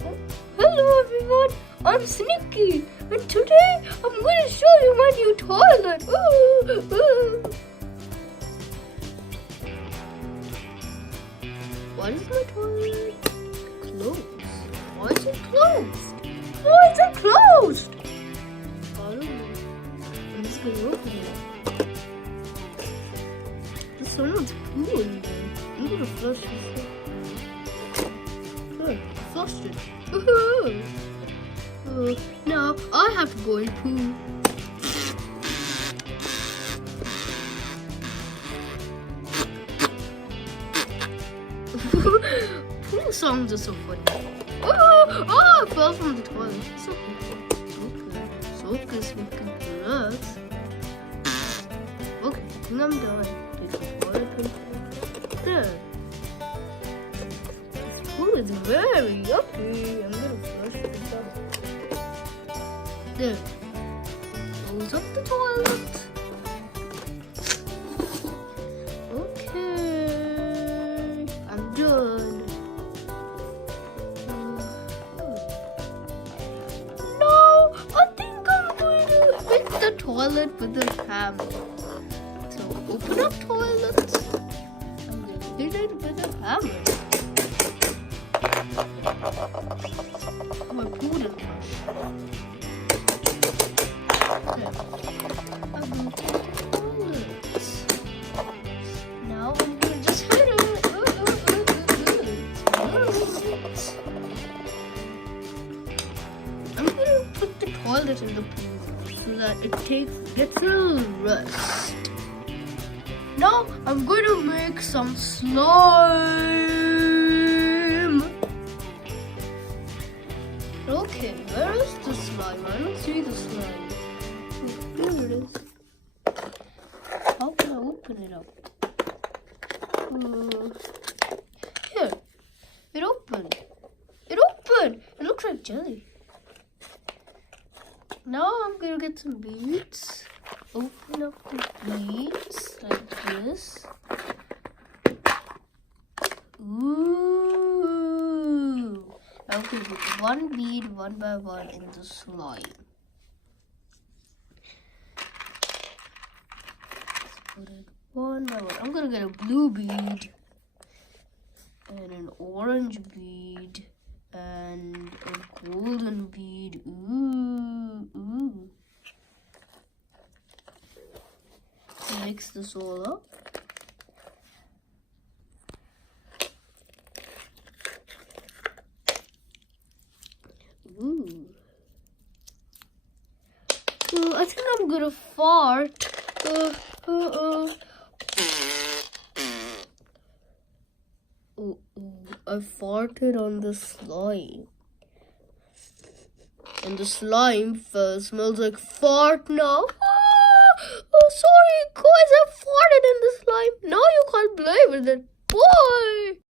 Hello everyone, I'm Snicky, and today I'm going to show you my new toilet. Why is my toilet closed? Why is it closed? Why is it closed? I don't know. I'm just going to open it. There's someone's poo in there. I'm going to flush this thing. Good, flushed it. Now I have to go and poo. Poo songs are so funny. I fell from the toilet. So good. So relax. Okay, I think I'm done. Take the toilet paper. There. Poo is very yucky. I'm gonna flush it out. There. Close up the toilet. Okay. I'm done. No, I think I'm going to hit the toilet with a hammer. So open up toilet. I'm going to hit it with a hammer. My poo didn't flush. Now I'm gonna just hit it. I'm gonna put the toilet in the pool so that it gets a little rest. Now I'm going to make some slime. Okay, where is the slime? I don't see the slime. Here it is. How can I open it up? Here. It opened. It opened. It looks like jelly. Now I'm going to get some beads. Open up the beads like this. Ooh. I'm going to put one bead one by one in the slime. Put it one by one. I'm gonna get a blue bead and an orange bead and a golden bead. Ooh. Mix this all up. Ooh. I think I'm gonna fart. I farted on the slime. And the slime smells like fart now. Oh, sorry guys, I farted in the slime. Now you can't play with it. Bye.